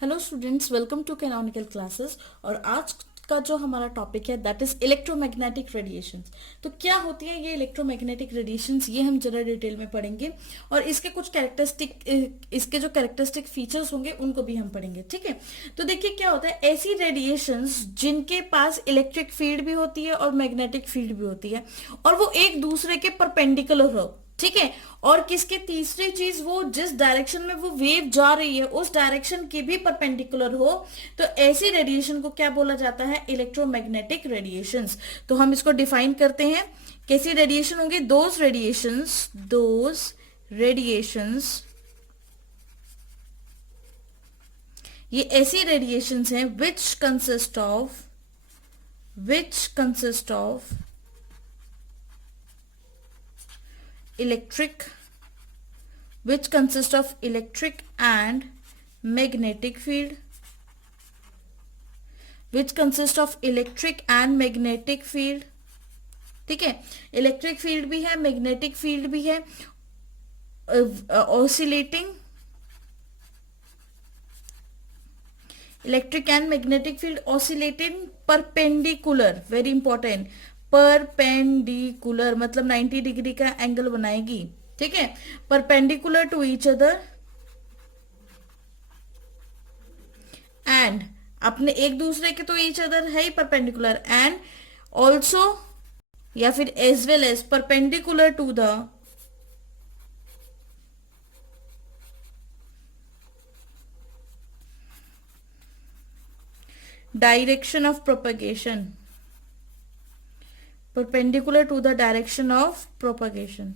Hello students, welcome to canonical classes. और आज का जो हमारा टॉपिक है दैट इज इलेक्ट्रोमैग्नेटिक रेडिएशंस। तो क्या होती है ये इलेक्ट्रोमैग्नेटिक रेडिएशंस, ये हम जरा डिटेल में पढ़ेंगे और इसके कुछ इसके जो कैरेक्टरिस्टिक फीचर्स होंगे उनको भी हम पढ़ेंगे। ठीक है, तो देखिए क्या होता है, ऐसी रेडिएशंस जिनके पास इलेक्ट्रिक फील्ड भी होती है और मैग्नेटिक फील्ड भी होती है और वो एक दूसरे के परपेंडिकुलर हो। ठीक है, और किसके तीसरी चीज, वो जिस डायरेक्शन में वो वेव जा रही है उस डायरेक्शन की भी परपेंडिकुलर हो, तो ऐसी रेडिएशन को क्या बोला जाता है, इलेक्ट्रोमैग्नेटिक रेडिएशंस। तो हम इसको डिफाइन करते हैं। कैसी रेडिएशन होंगी, दोज रेडिएशंस ये ऐसी रेडिएशंस हैं which consist of electric which consist of electric and magnetic field which consist of electric and magnetic field। ठीक है, इलेक्ट्रिक फील्ड भी है, मैग्नेटिक फील्ड भी है, oscillating electric and magnetic field oscillating perpendicular, very important, perpendicular मतलब 90 degree का angle बनाएगी। ठीक है, perpendicular to each other and अपने एक दूसरे के तो ईच अदर है ही परपेंडिकुलर, एंड ऑल्सो या फिर as well as perpendicular to the direction of propagation, perpendicular to the direction of propagation।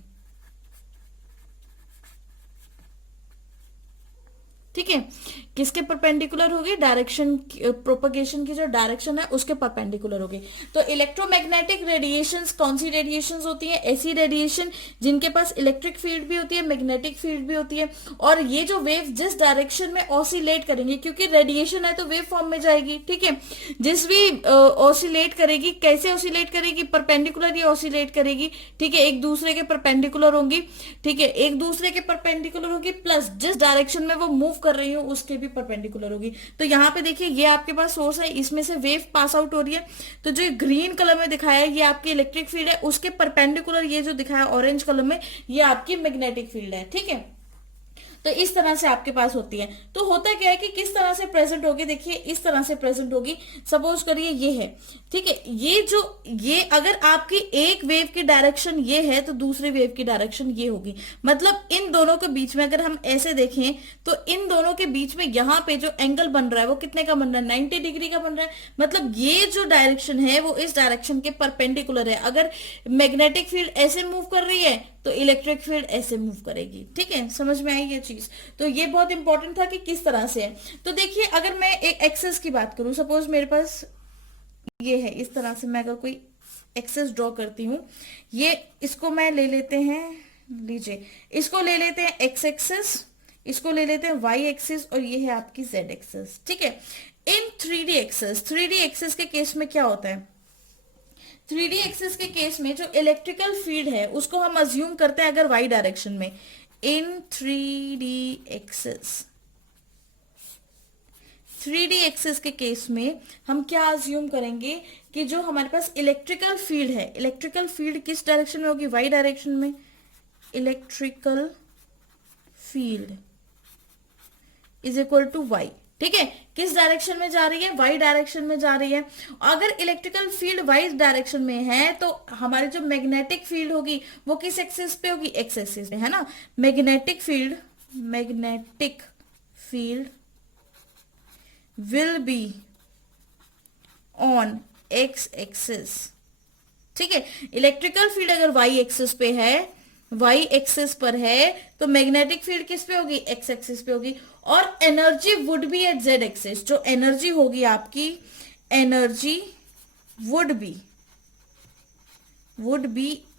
ठीक है, किसके परपेंडिकुलर होगी, डायरेक्शन, प्रोपगेशन की जो डायरेक्शन है उसके परपेंडिकुलर होगी। तो इलेक्ट्रोमैग्नेटिक रेडिएशंस कौन सी रेडिएशंस होती है, ऐसी रेडिएशन जिनके पास इलेक्ट्रिक फील्ड भी होती है, मैग्नेटिक फील्ड भी होती है, और ये जो वेव जिस डायरेक्शन में ऑसिलेट करेंगे, क्योंकि रेडिएशन है तो वेव फॉर्म में जाएगी। ठीक है, जिस भी ऑसिलेट करेगी, कैसे ऑसिलेट करेगी, परपेंडिकुलर ये ऑसिलेट करेगी। ठीक है, एक दूसरे के परपेंडिकुलर होंगी। ठीक है, एक दूसरे के परपेंडिकुलर होगी, प्लस जिस डायरेक्शन में वो मूव कर रही हूँ उसके भी परपेंडिकुलर होगी। तो यहाँ पे देखिए ये आपके पास सोर्स है, इसमें से वेव पास आउट हो रही है, तो जो ग्रीन कलर में दिखाया है ये आपकी इलेक्ट्रिक फील्ड है, उसके परपेंडिकुलर ये जो दिखाया ऑरेंज कलर में ये आपकी मैग्नेटिक फील्ड है। ठीक है, तो इस तरह से आपके पास होती है। तो होता क्या है कि किस तरह से प्रेजेंट होगी, देखिए इस तरह से प्रेजेंट होगी। सपोज करिए ये है, ठीक है, ये अगर आपकी एक वेव की डायरेक्शन ये है तो दूसरी वेव की डायरेक्शन ये होगी। मतलब इन दोनों के बीच में अगर हम ऐसे देखें तो इन दोनों के बीच में यहाँ पे जो एंगल बन रहा है वो कितने का बन रहा है, 90 डिग्री का बन रहा है। मतलब ये जो डायरेक्शन है वो इस डायरेक्शन के परपेंडिकुलर है। अगर मैग्नेटिक फील्ड ऐसे मूव कर रही है तो इलेक्ट्रिक फील्ड ऐसे मूव करेगी। ठीक है, समझ में आई ये चीज। तो ये बहुत इंपॉर्टेंट था कि किस तरह से है। तो देखिए अगर मैं एक एक्सेस की बात करूं, सपोज मेरे पास ये है, इस तरह से मैं अगर कोई एक्सेस ड्रॉ करती हूँ, ये इसको मैं ले लेते हैं, लीजिए इसको ले लेते हैं एक्स एक्सेस, इसको ले लेते हैं वाई एक्सिस, और ये है आपकी जेड एक्सिस। ठीक है, इन 3D एक्सेस के केस में क्या होता है, 3D एक्सिस के केस में जो इलेक्ट्रिकल फील्ड है उसको हम अज्यूम करते हैं अगर वाई डायरेक्शन में। इन 3D एक्सिस के केस में हम क्या अज्यूम करेंगे कि जो हमारे पास इलेक्ट्रिकल फील्ड है, इलेक्ट्रिकल फील्ड किस डायरेक्शन में होगी, वाई डायरेक्शन में। Electrical field is equal to Y. ठीक है, किस डायरेक्शन में जा रही है, वाई डायरेक्शन में जा रही है। अगर इलेक्ट्रिकल फील्ड वाई डायरेक्शन में है तो हमारी जो मैग्नेटिक फील्ड होगी वो किस एक्सिस पे होगी, एक्स एक्सिस पे, है ना। Magnetic field will be on x axis. ठीक है, इलेक्ट्रिकल फील्ड अगर वाई एक्सिस पे है, वाई एक्सिस पर है, तो मैग्नेटिक फील्ड किस पे होगी, एक्स एक्सिस पे होगी। और energy would be at Z axis, जो एनर्जी होगी आपकी, energy would be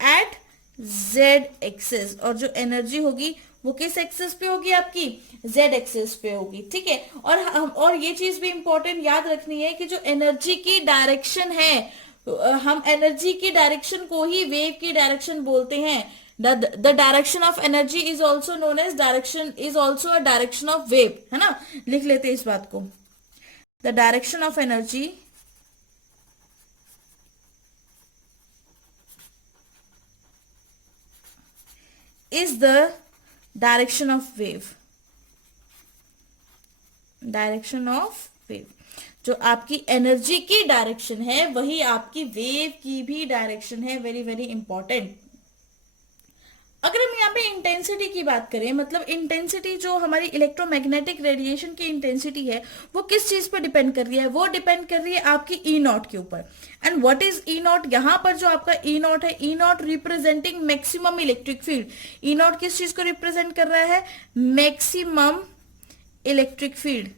at Z axis, और जो एनर्जी होगी वो किस एक्सिस पे होगी, आपकी जेड एक्सिस पे होगी। ठीक है, और ये चीज भी इंपॉर्टेंट याद रखनी है कि जो एनर्जी की डायरेक्शन है, हम एनर्जी की डायरेक्शन को ही वेव की डायरेक्शन बोलते हैं। The direction of energy is also known as direction, is also a direction of wave, है ना, लिख लेते हैं इस बात को। The direction of energy is the direction of wave, direction of wave, जो आपकी एनर्जी की डायरेक्शन है वही आपकी वेव की भी डायरेक्शन है। Very very important. अगर हम यहाँ पे इंटेंसिटी की बात करें, मतलब इंटेंसिटी जो हमारी इलेक्ट्रोमैग्नेटिक रेडिएशन की इंटेंसिटी है वो किस चीज पर डिपेंड कर रही है, वो डिपेंड कर रही है आपकी ई नॉट के ऊपर। And what is E naught, यहाँ पर जो आपका ई नॉट है, E naught representing maximum electric field. E naught किस चीज को रिप्रेजेंट कर रहा है, मैक्सिमम इलेक्ट्रिक फील्ड,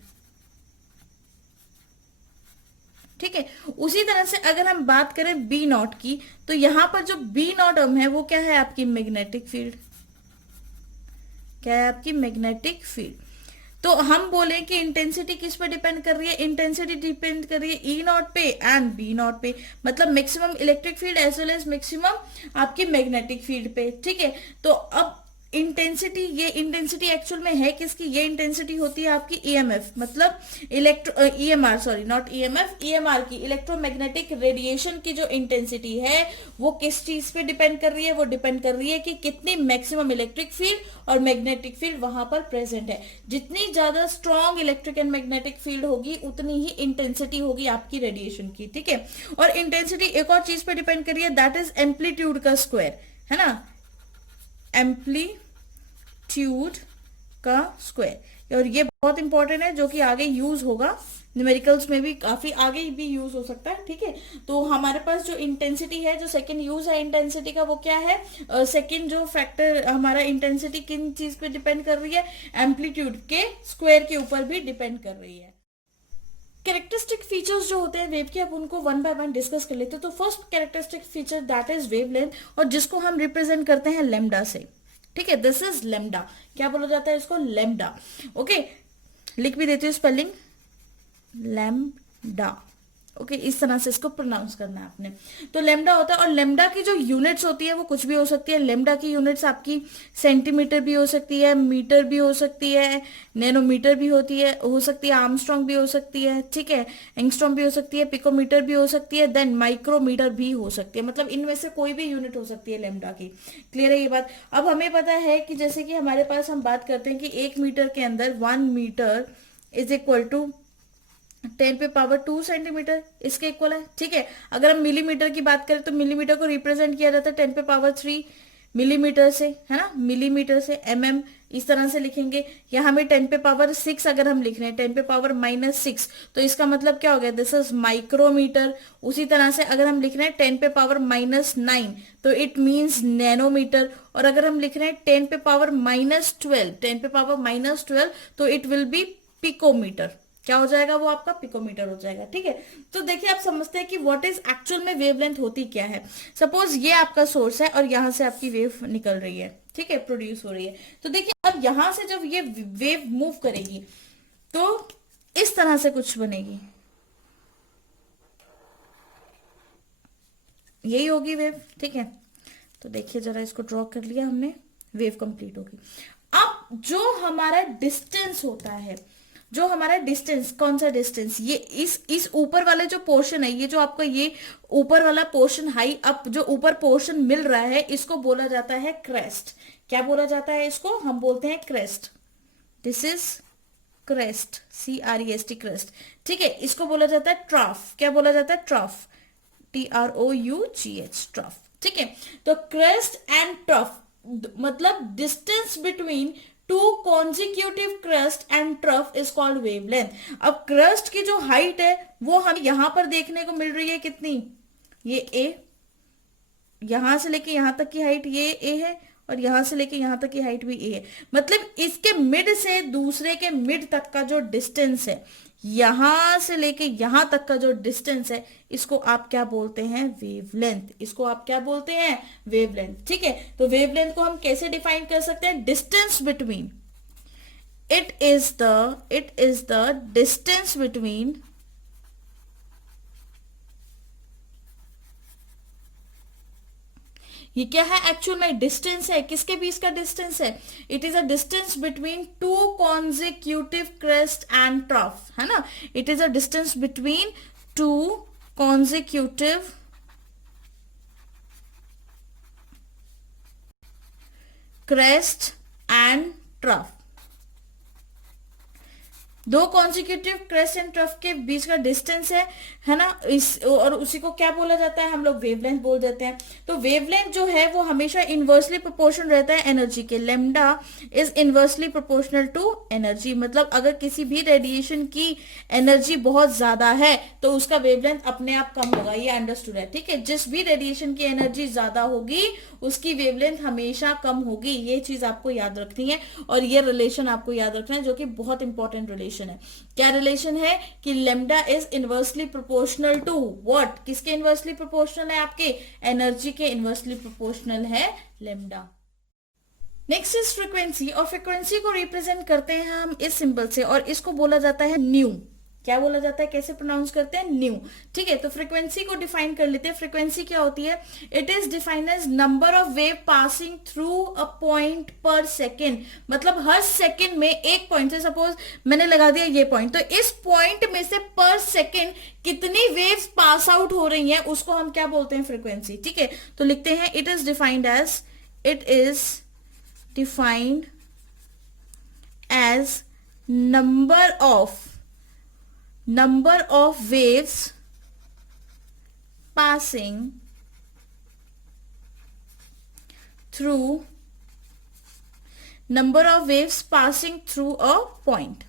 ठीक है। उसी तरह से अगर हम बात करें बी नॉट की, तो यहां पर जो बी नॉट है वो क्या है, आपकी मैग्नेटिक फील्ड, क्या है आपकी मैग्नेटिक फील्ड। तो हम बोले कि इंटेंसिटी किस पे डिपेंड कर रही है, इंटेंसिटी डिपेंड कर रही है ई नॉट पे एंड बी नॉट पे, मतलब maximum electric field as well as maximum आपकी मैग्नेटिक फील्ड पे, ठीक है। तो अब इंटेंसिटी, ये इंटेंसिटी एक्चुअल में है किसकी, ये इंटेंसिटी होती है आपकी ईएमएफ, मतलब electro EMR, sorry not EMF, EMR की, इलेक्ट्रोमैग्नेटिक रेडिएशन की जो इंटेंसिटी है वो किस चीज पे डिपेंड कर रही है, वो डिपेंड कर रही है कि कितनी मैक्सिमम इलेक्ट्रिक फील्ड और मैग्नेटिक फील्ड वहां पर प्रेजेंट है। जितनी ज्यादा strong electric and magnetic field होगी उतनी ही इंटेंसिटी होगी आपकी रेडिएशन की, ठीक है। और इंटेंसिटी एक और चीज पे डिपेंड कर रही है, दैट इज एम्पलीट्यूड का स्क्वायर, है ना, एम्पलीट्यूड का स्क्वायर। और ये बहुत इंपॉर्टेंट है, जो कि आगे यूज होगा न्यूमेरिकल्स में भी, काफी आगे भी यूज हो सकता है, ठीक है। तो हमारे पास जो इंटेंसिटी है, जो सेकंड यूज है इंटेंसिटी का, वो क्या है, सेकंड जो फैक्टर हमारा इंटेंसिटी किन चीज पे डिपेंड कर रही है, एम्पलीट्यूड के स्क्वायर के ऊपर भी डिपेंड कर रही है। कैरेक्टरिस्टिक फीचर्स जो होते हैं वेव के, अब उनको वन बाय वन डिस्कस कर लेते हैं। तो first characteristic feature that is wavelength, और जिसको हम रिप्रेजेंट करते हैं लेमडा से, ठीक है। दिस इज लेमडा, क्या बोला जाता है इसको, लेमडा, ओके। लिख भी देती हूँ स्पेलिंग, लेमडा, ओके, इस तरह से इसको प्रोनाउंस करना है आपने। तो लेमडा होता है, और लेमडा की जो यूनिट्स होती है वो कुछ भी हो सकती है। लेमडा की यूनिट्स आपकी सेंटीमीटर भी हो सकती है, मीटर भी हो सकती है, नैनोमीटर भी होती है, हो सकती है, आर्मस्ट्रॉन्ग भी हो सकती है, ठीक है, एंगस्ट्रॉम भी हो सकती है, पिकोमीटर भी हो सकती है, देन माइक्रोमीटर भी हो सकती है, मतलब इनमें से कोई भी यूनिट हो सकती है लेमडा की। क्लियर है ये बात। अब हमें पता है कि जैसे कि हमारे पास हम बात करते हैं कि 1 मीटर के अंदर 1 मीटर इज इक्वल टू 10 पे पावर 2 सेंटीमीटर, इसके इक्वल है, ठीक है। अगर हम मिलीमीटर की बात करें तो मिलीमीटर को रिप्रेजेंट किया जाता है 10 पे पावर 3 मिलीमीटर से, है ना, मिलीमीटर से, एमएम इस तरह से लिखेंगे। यहाँ में 10 पे पावर 6 अगर हम लिख रहे हैं, 10 पे पावर -6, तो इसका मतलब क्या हो गया, दिस इज माइक्रोमीटर। उसी तरह से अगर हम लिख रहे हैं 10 पे पावर -9, तो इट मींस नैनोमीटर। और अगर हम लिख रहे हैं 10 पे पावर -12, 10 पे पावर -12, तो इट विल बी पिकोमीटर। क्या हो जाएगा, वो आपका पिकोमीटर हो जाएगा, ठीक है। तो देखिए आप समझते हैं कि व्हाट इज एक्चुअल में वेवलेंथ होती क्या है। सपोज ये आपका सोर्स है और यहां से आपकी वेव निकल रही है, ठीक है, प्रोड्यूस हो रही है। तो देखिए अब यहां से जब ये वेव मूव करेगी तो इस तरह से कुछ बनेगी, यही होगी वेव, ठीक है। तो देखिए जरा इसको ड्रॉ कर लिया हमने, वेव कंप्लीट होगी। अब जो हमारा डिस्टेंस होता है, जो हमारा डिस्टेंस, कौन सा डिस्टेंस, ये इस ऊपर वाले जो पोर्शन है, ये जो आपका ये ऊपर वाला पोर्शन, हाई अप जो ऊपर पोर्शन मिल रहा है, इसको बोला जाता है क्रेस्ट। क्या बोला जाता है इसको, हम बोलते हैं crest. This is crest, CREST, crest, ठीक है। इसको बोला जाता है ट्राफ। क्या बोला जाता है, ट्राफ, TROUGH, ट्राफ, ठीक है। तो क्रेस्ट एंड ट्रफ मतलब distance between two consecutive crest and trough is called wavelength. अब crest की जो हाइट है वो हम यहां पर देखने को मिल रही है, कितनी, ये a, यहां से लेके यहां तक की हाइट ये a है, और यहां से लेके यहां तक की हाइट भी a है। मतलब इसके मिड से दूसरे के मिड तक का जो डिस्टेंस है, यहां से लेके यहां तक का जो डिस्टेंस है, इसको आप क्या बोलते हैं, वेवलेंथ। इसको आप क्या बोलते हैं, वेवलेंथ, ठीक है। तो वेवलेंथ को हम कैसे डिफाइन कर सकते हैं, distance between, it is the distance between ये क्या है एक्चुअल में? डिस्टेंस है। किसके बीच का डिस्टेंस है? It is a distance between two consecutive crest and trough, है ना। It is a distance between two consecutive crest and trough. दो कॉन्जिक्यूटिव क्रेस्ट एंड ट्रफ के बीच का डिस्टेंस है ना। इस और उसी को क्या बोला जाता है? हम लोग वेवलेंथ बोल देते हैं। तो वेवलेंथ जो है वो हमेशा इनवर्सली प्रोपोर्शनल रहता है एनर्जी के। Lambda is inversely proportional to energy, मतलब अगर किसी भी रेडिएशन की एनर्जी बहुत ज्यादा है तो उसका वेवलेंथ अपने आप कम होगा। ये अंडरस्टूड है, ठीक है। जिस भी रेडिएशन की एनर्जी ज्यादा होगी उसकी वेवलेंथ हमेशा कम होगी। ये चीज आपको याद रखनी है और ये रिलेशन आपको याद रखना है, जो कि बहुत इंपॉर्टेंट रिलेशन है। क्या रिलेशन है? कि lambda is inversely proportional to what? किसके इनवर्सली प्रोपोर्शनल है? आपके एनर्जी के इनवर्सली प्रोपोर्शनल है लेमडा। नेक्स्ट इज फ्रीक्वेंसी, और फ्रीक्वेंसी को रिप्रेजेंट करते हैं हम इस सिंबल से, और इसको बोला जाता है न्यू। क्या बोला जाता है? कैसे प्रोनाउंस करते हैं? न्यू, ठीक है। तो फ्रीक्वेंसी को डिफाइन कर लेते हैं। फ्रीक्वेंसी क्या होती है? It is defined as number of wave passing through a point per second, मतलब हर सेकेंड में एक पॉइंट से, सपोज मैंने लगा दिया ये पॉइंट, तो इस पॉइंट में से पर सेकेंड कितनी वेव्स पास आउट हो रही हैं उसको हम क्या बोलते हैं? फ्रीक्वेंसी, ठीक है। तो लिखते हैं it is defined as number of waves passing through a point।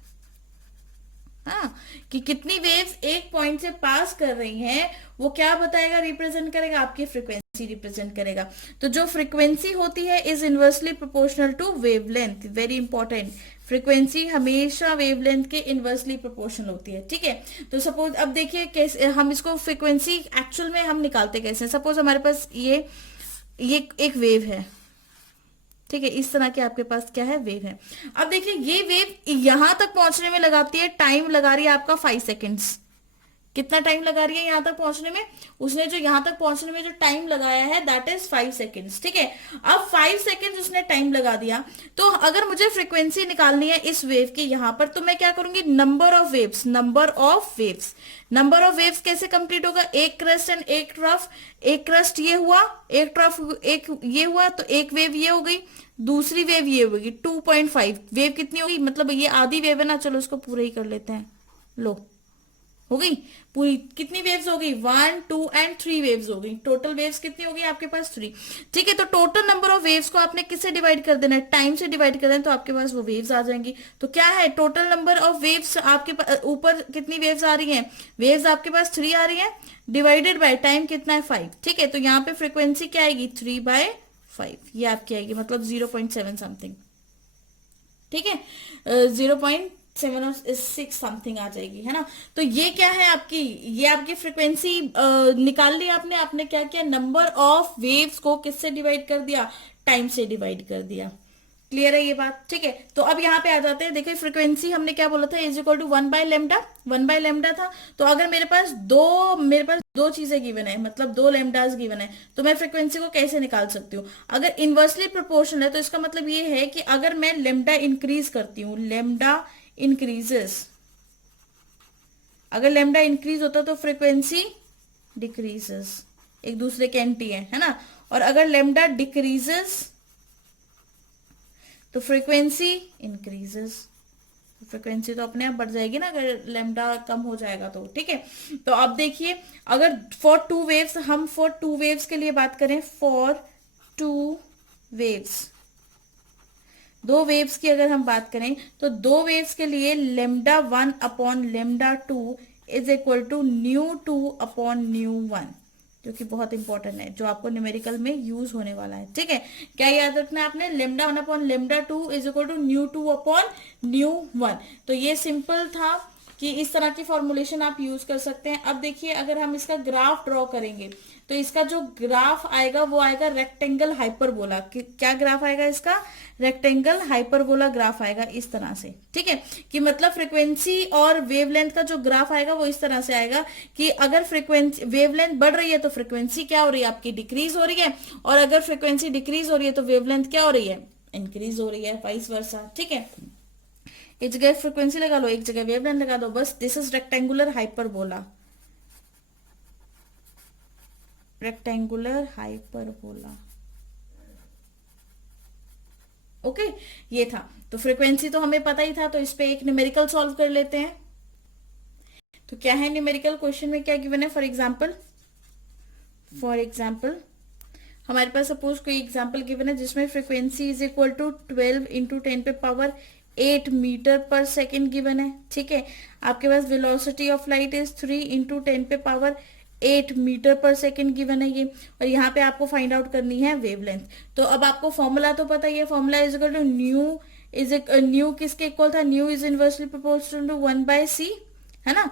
हाँ, कि कितनी वेव्स एक पॉइंट से पास कर रही हैं वो क्या बताएगा? रिप्रेजेंट करेगा, आपकी फ्रीक्वेंसी रिप्रेजेंट करेगा। तो जो फ्रीक्वेंसी होती है is inversely proportional to wavelength. Very important, frequency हमेशा वेवलेंथ के इनवर्सली प्रोपोर्शनल होती है, ठीक है। तो सपोज अब देखिए कैसे हम इसको फ्रीक्वेंसी एक्चुअल में हम निकालते कैसे। सपोज हमारे पास ये एक वेव है, ठीक है। इस तरह के आपके पास क्या है? वेव है। अब देखिए ये वेव यहां तक पहुंचने में लगाती है, टाइम लगा रही है आपका 5 सेकेंड्स। कितना टाइम लगा रही है यहां तक पहुंचने में? उसने जो यहां तक पहुंचने में जो टाइम लगाया है दैट इज 5 सेकेंड्स, ठीक है। अब 5 सेकेंड्स उसने टाइम लगा दिया, तो अगर मुझे फ्रीक्वेंसी निकालनी है इस वेव की यहां पर, तो मैं क्या करूंगी? नंबर ऑफ वेव्स कैसे कंप्लीट होगा? एक क्रस्ट एंड एक ट्रफ। एक क्रस्ट ये हुआ, एक ट्रफ एक ये हुआ, तो एक वेव ये हो गई, दूसरी वेव ये होगी। 2.5 वेव कितनी होगी? मतलब ये आधी वेव है ना, चलो उसको पूरा ही कर लेते हैं। लो, हो गई पूरी। कितनी वेव्स हो गई? 1, 2 एंड 3 वेव्स हो गई। टोटल वेव्स कितनी हो गई आपके पास? 3, ठीक है। तो टोटल नंबर ऑफ वेव्स को आपने किससे डिवाइड कर देना है? टाइम से डिवाइड कर देना, तो आपके पास वो वेव्स आ जाएंगी। तो क्या है टोटल नंबर ऑफ वेव्स? आपके ऊपर कितनी वेव्स आ रही हैं? वेव्स आपके पास 3 आ रही है, डिवाइडेड बाय टाइम कितना है? 5, ठीक है। तो यहाँ पे फ्रीक्वेंसी क्या आएगी? 3/5, ये आपकी आएगी, मतलब 0.7 समथिंग, ठीक है। 0.7 समथिंग आ जाएगी, है ना। तो ये क्या है आपकी? ये आपकी फ्रीक्वेंसी निकाल ली आपने क्या किया? नंबर ऑफ वेव्स को किससे डिवाइड कर दिया? टाइम से डिवाइड कर दिया। क्लियर है ये बात, ठीक है। तो अब यहाँ पे आ जाते हैं, देखिए फ्रीक्वेंसी हमने क्या बोला था? इज इक्वल टू 1/λ था। तो अगर मेरे पास दो चीजें गिवन है, मतलब 2 लैम्डास गिवन है, तो मैं फ्रीक्वेंसी को कैसे निकाल सकती हूँ? अगर इनवर्सली प्रोपोर्शनल है तो इसका मतलब ये है कि अगर मैं लेमडा इंक्रीज करती हूँ, लेमडा इंक्रीजेस, अगर लेमडा इंक्रीज होता तो फ्रीक्वेंसी डिक्रीजेस, एक दूसरे के एंटी है ना। और अगर लेमडा डिक्रीजेस तो फ्रीक्वेंसी इंक्रीजेस, फ्रीक्वेंसी तो अपने आप बढ़ जाएगी ना अगर लेमडा कम हो जाएगा तो, ठीक है। तो अब देखिए अगर फॉर 2 वेव्स, हम फॉर 2 वेव्स के लिए बात करें, फॉर 2 वेव्स, 2 वेव्स की अगर हम बात करें तो 2 वेव्स के लिए λ1/λ2 इज इक्वल टू ν2/ν1, जो कि बहुत इंपॉर्टेंट है, जो आपको न्यूमेरिकल में यूज होने वाला है, ठीक है। क्या याद रखना है आपने? λ1/λ2 इज इक्वल टू ν2/ν1। तो ये सिंपल था कि इस तरह की फॉर्मुलेशन आप यूज कर सकते हैं। अब देखिए अगर हम इसका ग्राफ ड्रॉ करेंगे, तो इसका जो ग्राफ आएगा वो आएगा रेक्टेंगल हाइपरबोला। क्या ग्राफ आएगा इसका? रेक्टेंगल हाइपरबोला ग्राफ आएगा इस तरह से, ठीक है। कि मतलब फ्रीक्वेंसी और वेवलेंथ का जो ग्राफ आएगा वो इस तरह से आएगा कि अगर फ्रीक्वेंसी वेवलेंथ बढ़ रही है तो फ्रीक्वेंसी क्या हो रही है आपकी? डिक्रीज हो रही है, और अगर फ्रीक्वेंसी डिक्रीज हो रही है तो वेवलेंथ क्या हो रही है? इंक्रीज हो रही है, वाइस वर्सा, ठीक है। एक जगह फ्रीक्वेंसी लगा लो, एक जगह वेवलेंथ लगा दो, बस। This is rectangular hyperbola, rectangular hyperbola, okay. ये था, तो फ्रीक्वेंसी तो हमें पता ही था, तो इस पे एक न्यूमेरिकल सॉल्व कर लेते हैं। तो क्या है न्यूमेरिकल? क्वेश्चन में क्या गिवन है? फॉर एग्जाम्पल हमारे पास सपोज कोई एग्जाम्पल गिवन है जिसमें frequency is equal to 12 into 10 पे पावर 8 मीटर पर सेकेंड गिवन है, ठीक है। आपके पास velocity of light is 3 into 10 पे पावर 8 मीटर पर सेकेंड गिवन है ये, और यहाँ पे आपको फाइंड आउट करनी है वेवलेंथ। तो अब आपको फॉर्मूला तो पता ही है, formula is equal to nu किसके इक्वल था? Nu is inversely proportional to 1/c, है ना,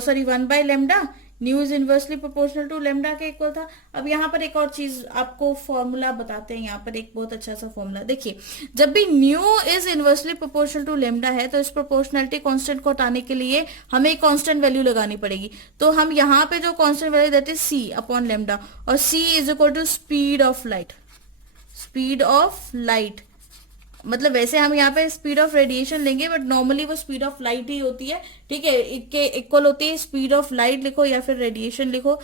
sorry 1/λ। Nu is inversely proportional to lambda के इक्वल था। अब यहाँ पर एक और चीज आपको फॉर्मूला बताते हैं, यहाँ पर एक बहुत अच्छा सा फॉर्मूला देखिए। जब भी nu is inversely proportional to lambda है तो इस प्रोपोर्शनलिटी कांस्टेंट को हटाने के लिए हमें कांस्टेंट वैल्यू लगानी पड़ेगी। तो हम यहाँ पे जो कांस्टेंट वैल्यू देते हैं c अपॉन लेमडा, और c is equal to speed of light. Speed of light मतलब वैसे हम यहाँ पे स्पीड ऑफ रेडिएशन लेंगे, बट नॉर्मली वो स्पीड ऑफ लाइट ही होती है, ठीक है। इसके इक्वल होती है स्पीड ऑफ लाइट लिखो या फिर रेडिएशन लिखो,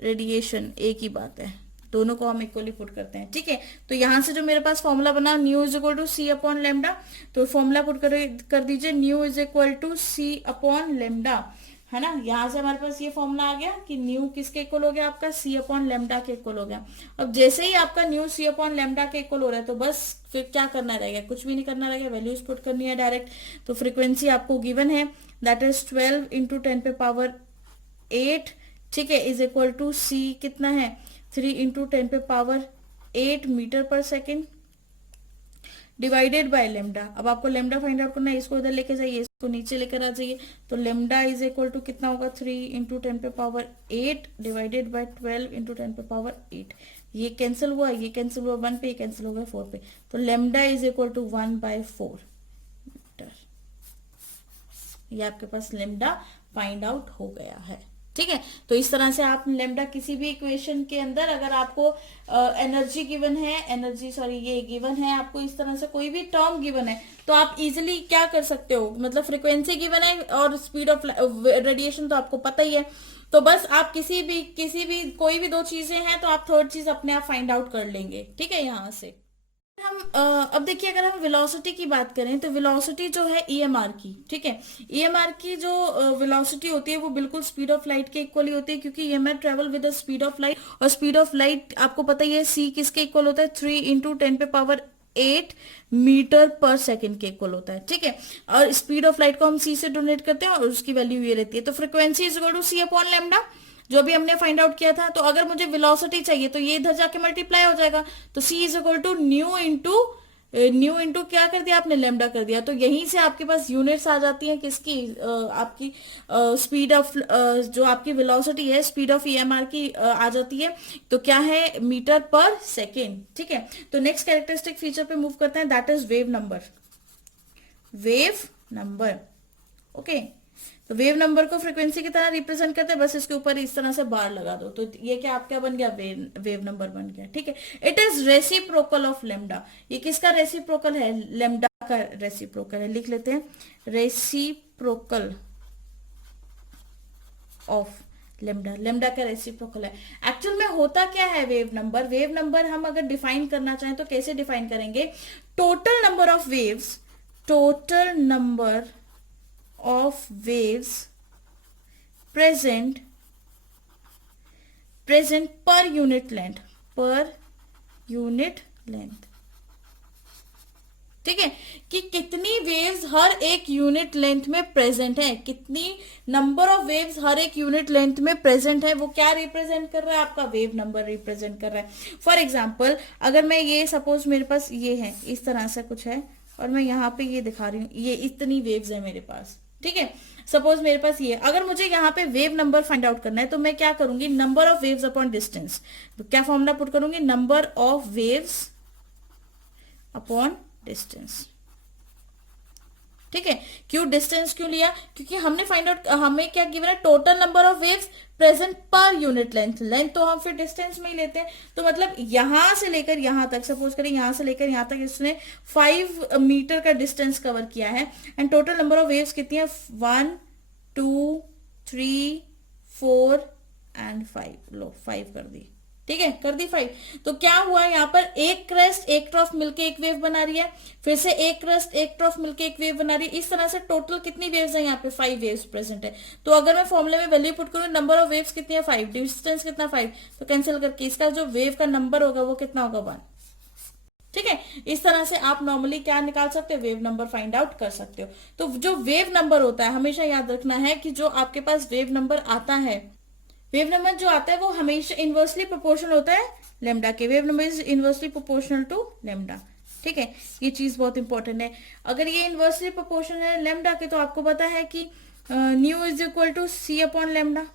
रेडिएशन एक ही बात है, दोनों को हम इक्वली पुट करते हैं, ठीक है। तो यहाँ से जो मेरे पास फॉर्मूला बना nu is equal to C upon lambda, तो फॉर्मूला पुट कर दीजिए nu is equal to C upon lambda, है ना। यहां से हमारे पास ये फॉर्मूला आ गया कि न्यू किसके इक्वल हो गया? आपका सी अपॉन लेमडा के इक्वल हो गया। अब जैसे ही आपका न्यू सी अपॉन लेमडा के इक्वल हो रहा है तो बस फिर क्या करना रहेगा? कुछ भी नहीं करना रहेगा, वैल्यूज पुट करनी है डायरेक्ट। तो फ्रीक्वेंसी आपको गिवन है, दैट इज 12 इंटू 10 पे पावर 8, ठीक है, इज इक्वल टू सी कितना है? 3 इंटू 10 पे पावर 8 मीटर पर सेकेंड डिवाइडेड बाय लेमडा। अब आपको लेमडा फाइंड आउट करना है, इसको इधर लेके जाइए, इसको नीचे लेकर आ जाइए। तो लेमडा इज इक्वल टू कितना होगा? 3 इंटू 10 पे पावर 8 डिवाइडेड बाय 12 इंटू 10 पे पावर 8। ये कैंसिल हुआ, ये कैंसिल हुआ 1 पे, ये कैंसिल हो गया 4 पे। तो lambda is equal to 1/4 metre. ये आपके पास लेमडा फाइंड आउट हो गया है, ठीक है। तो इस तरह से आप लेमडा किसी भी इक्वेशन के अंदर, अगर आपको एनर्जी गिवन है, ये गिवन है आपको, इस तरह से कोई भी टर्म गिवन है, तो आप इजीली क्या कर सकते हो? मतलब फ्रीक्वेंसी गिवन है और स्पीड ऑफ रेडिएशन तो आपको पता ही है, तो बस आप किसी भी कोई भी दो चीजें हैं तो आप थर्ड चीज अपने आप फाइंड आउट कर लेंगे, ठीक है। यहां से हम अब देखिए, अगर हम वेलोसिटी की बात करें तो वेलोसिटी जो है ईएमआर की, ठीक है, ईएमआर की जो वेलोसिटी होती है वो बिल्कुल स्पीड ऑफ लाइट के इक्वल ही होती है, क्योंकि EMR travel with the speed of light, और स्पीड ऑफ लाइट आपको पता ही है सी किसके इक्वल होता है? 3 इंटू 10 पे पावर 8 मीटर पर सेकेंड के इक्वल होता है, ठीक है। और स्पीड ऑफ लाइट को हम सी से डोनेट करते हैं और उसकी वैल्यू ये रहती है। तो frequency is equal to C upon lambda, जो भी हमने फाइंड आउट किया था। तो अगर मुझे वेलोसिटी चाहिए तो ये इधर जाके मल्टीप्लाई हो जाएगा, तो C is equal to nu into क्या कर दिया आपने? लेमडा कर दिया। तो यहीं से आपके पास यूनिट्स आ जाती हैं किसकी? आपकी स्पीड ऑफ जो आपकी वेलोसिटी है, स्पीड ऑफ ईएमआर की आ जाती है। तो क्या है? मीटर पर सेकेंड, ठीक है। तो नेक्स्ट कैरेक्टरिस्टिक फीचर पे मूव करते हैं, that is wave number, okay. तो वेव नंबर को फ्रीक्वेंसी की तरह रिप्रेजेंट करते हैं, बस इसके ऊपर इस तरह से बार लगा दो, तो ये क्या आपका बन गया? वेव नंबर बन गया, ठीक है। It is reciprocal of lambda. ये किसका रेसिप्रोकल है? लेमडा का रेसिप्रोकल है। लिख लेते हैं, रेसिप्रोकल ऑफ लेमडा का रेसिप्रोकल है। एक्चुअल में होता क्या है वेव नंबर हम अगर डिफाइन करना चाहें तो कैसे डिफाइन करेंगे? Total number of waves present per unit length, ठीक है, कि कितनी वेव्स हर एक यूनिट लेंथ में प्रेजेंट है, कितनी नंबर ऑफ वेव्स हर एक यूनिट लेंथ में प्रेजेंट है, वो क्या रिप्रेजेंट कर रहा है? आपका वेव नंबर रिप्रेजेंट कर रहा है। फॉर एग्जाम्पल, अगर मैं ये सपोज मेरे पास ये है, इस तरह से कुछ है, और मैं यहाँ पे ये दिखा रही हूँ, ये इतनी वेव्स है मेरे पास, ठीक है। सपोज मेरे पास ये, अगर मुझे यहाँ पे वेव नंबर फाइंड आउट करना है तो मैं क्या करूंगी, number of waves upon distance, क्या फॉर्मूला पुट करूंगी, number of waves upon distance. ठीक है, क्यों डिस्टेंस क्यों लिया, क्योंकि हमने फाइंड आउट, हमें क्या गिवन है, total number of waves present per unit length, length तो हम फिर डिस्टेंस में ही लेते हैं। तो मतलब यहां से लेकर यहां तक, सपोज करें यहां से लेकर यहां तक इसने 5 मीटर का डिस्टेंस कवर किया है, and total number of waves कितनी है, 1 2 3 4 एंड 5, लो 5 कर दी। ठीक है, कर दी 5। तो क्या हुआ, यहाँ पर एक क्रेस्ट एक ट्रफ मिलके एक वेव बना रही है, फिर से एक क्रेस्ट एक ट्रफ मिलके एक वेव बना रही है, इस तरह से टोटल कितनी वेव्स है, यहाँ पे 5 वेव्स प्रेजेंट है। तो अगर मैं फॉर्मूले में वैल्यू पुट करूँ, नंबर ऑफ वेव्स कितनी है 5, डिस्टेंस कितना 5, तो कैंसिल करके इसका जो वेव का नंबर होगा वो कितना होगा 1। ठीक है, इस तरह से आप नॉर्मली क्या निकाल सकते हो, वेव नंबर फाइंड आउट कर सकते हो। तो जो वेव नंबर होता है, हमेशा याद रखना है कि जो आपके पास वेव नंबर आता है, वेव नंबर जो आता है वो हमेशा इनवर्सली प्रोपोर्शनल होता है लेमडा के, wave number is inversely proportional to lambda. ठीक है, ये चीज बहुत इंपॉर्टेंट है। अगर ये इनवर्सली प्रोपोर्शनल है लेमडा के, तो आपको पता है कि nu is equal to C upon lambda,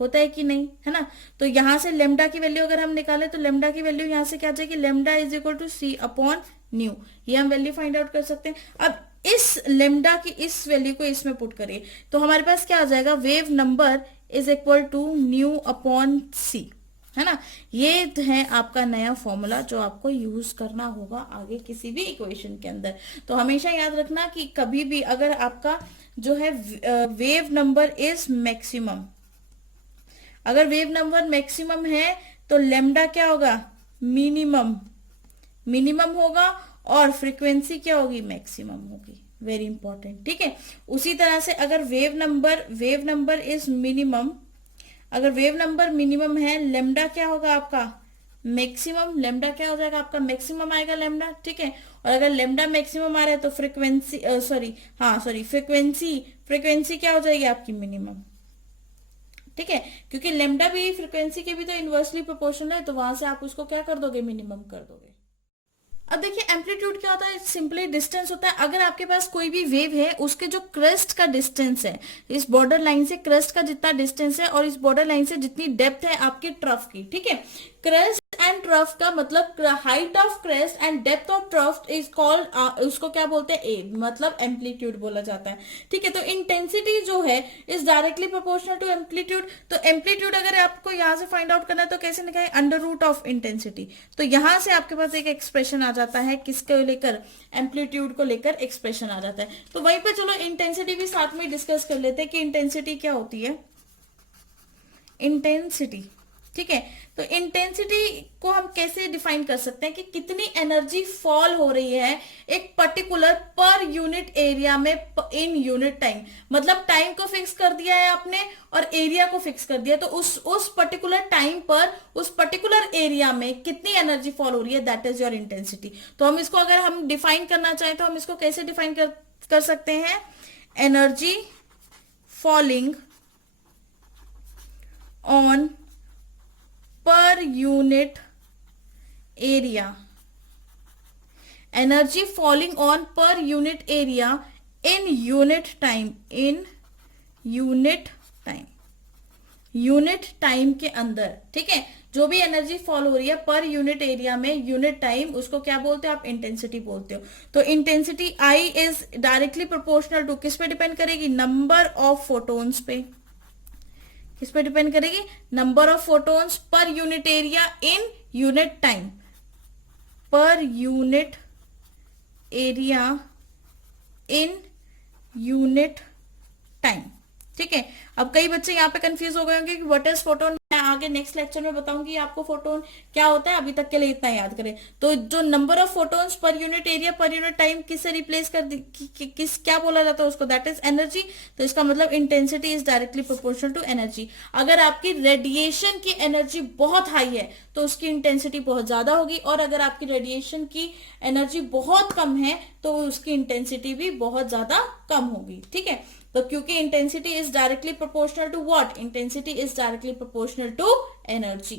होता है कि नहीं, है ना। तो यहां से लेमडा की वैल्यू अगर हम निकाले तो लेमडा की वैल्यू यहां से क्या आ जाएगी, lambda is equal to C upon nu, ये हम वैल्यू फाइंड आउट कर सकते हैं। अब इस लेमडा की इस वैल्यू को इसमें पुट करिए तो हमारे पास क्या आ जाएगा, wave number is equal to nu upon C, है ना। ये है आपका नया फॉर्मूला जो आपको यूज करना होगा आगे किसी भी इक्वेशन के अंदर। तो हमेशा याद रखना कि कभी भी अगर आपका जो है वेव नंबर इज मैक्सिमम, अगर वेव नंबर मैक्सिमम है तो लेमडा क्या होगा, मिनिमम, मिनिमम होगा, और फ्रीक्वेंसी क्या होगी, मैक्सिमम होगी। Very important. ठीक है, उसी तरह से अगर वेव नंबर इज मिनिमम, अगर वेव नंबर मिनिमम है, लेमडा क्या होगा आपका मैक्सिमम, लेमडा क्या हो जाएगा आपका मैक्सिमम आएगा लेमडा। ठीक है, और अगर लेमडा मैक्सिमम आ रहा है तो फ्रीक्वेंसी फ्रीक्वेंसी क्या हो जाएगी आपकी मिनिमम। ठीक है, क्योंकि लेमडा भी फ्रीक्वेंसी के भी तो इनवर्सली प्रोपोर्शनल है, तो वहां से आप उसको क्या कर दोगे, मिनिमम कर दोगे। अब देखिए एम्पलीट्यूड क्या होता है, सिंपली डिस्टेंस होता है। अगर आपके पास कोई भी वेव है, उसके जो क्रेस्ट का डिस्टेंस है, इस बॉर्डर लाइन से क्रेस्ट का जितना डिस्टेंस है और इस बॉर्डर लाइन से जितनी डेप्थ है आपके ट्रफ की, ठीक है, क्रेस्ट एंड ट्रफ का मतलब height of crest and depth of trough is called, उसको क्या बोलते हैं, ए, मतलब एम्पलीट्यूड बोला जाता है। ठीक है, तो इंटेंसिटी जो है is directly proportional to amplitude. तो एम्पलीट्यूड अगर आपको यहां से फाइंड आउट करना है तो कैसे निकाले, अंडर रूट ऑफ इंटेंसिटी। तो यहां से आपके पास एक एक्सप्रेशन आ जाता है, किसको लेकर, एम्पलीट्यूड को लेकर एक्सप्रेशन आ जाता है। तो वहीं पर चलो इंटेंसिटी भी साथ में डिस्कस कर लेते हैं कि इंटेंसिटी क्या होती है, इंटेंसिटी। ठीक है, तो इंटेंसिटी को हम कैसे डिफाइन कर सकते हैं कि कितनी एनर्जी फॉल हो रही है एक पर्टिकुलर पर यूनिट एरिया में इन यूनिट टाइम, मतलब टाइम को फिक्स कर दिया है आपने और एरिया को फिक्स कर दिया, तो उस पर्टिकुलर टाइम पर उस पर्टिकुलर एरिया में कितनी एनर्जी फॉल हो रही है, दैट इज योर इंटेंसिटी। तो हम इसको अगर हम डिफाइन करना चाहें तो हम इसको कैसे डिफाइन कर सकते हैं, एनर्जी फॉलिंग ऑन पर unit area, energy falling on पर unit area in unit time, in unit time, unit time के अंदर। ठीक है, जो भी एनर्जी फॉल हो रही है पर यूनिट एरिया में यूनिट टाइम, उसको क्या बोलते हो आप, इंटेंसिटी बोलते हो। तो intensity I is directly proportional to, किस पे डिपेंड करेगी, नंबर ऑफ फोटोन्स पे, किस पे डिपेंड करेगी, नंबर ऑफ फोटोन्स पर unit area in unit time, पर unit area in unit time. ठीक है, अब कई बच्चे यहाँ पे कंफ्यूज हो गए होंगे कि व्हाट इज फोटोन। मैं आगे नेक्स्ट लेक्चर में बताऊंगी आपको फोटोन क्या होता है, अभी तक के लिए इतना याद करें। तो जो नंबर ऑफ फोटोन्स पर unit area per unit time किससे रिप्लेस कर दी, किस क्या बोला जाता है उसको, दैट इज एनर्जी। तो इसका मतलब intensity is directly proportional to energy. अगर आपकी रेडिएशन की एनर्जी बहुत हाई है तो उसकी इंटेंसिटी बहुत ज्यादा होगी, और अगर आपकी रेडिएशन की एनर्जी बहुत कम है तो उसकी इंटेंसिटी भी बहुत ज्यादा कम होगी। ठीक है, तो क्योंकि intensity is directly proportional to what, intensity is directly proportional to energy.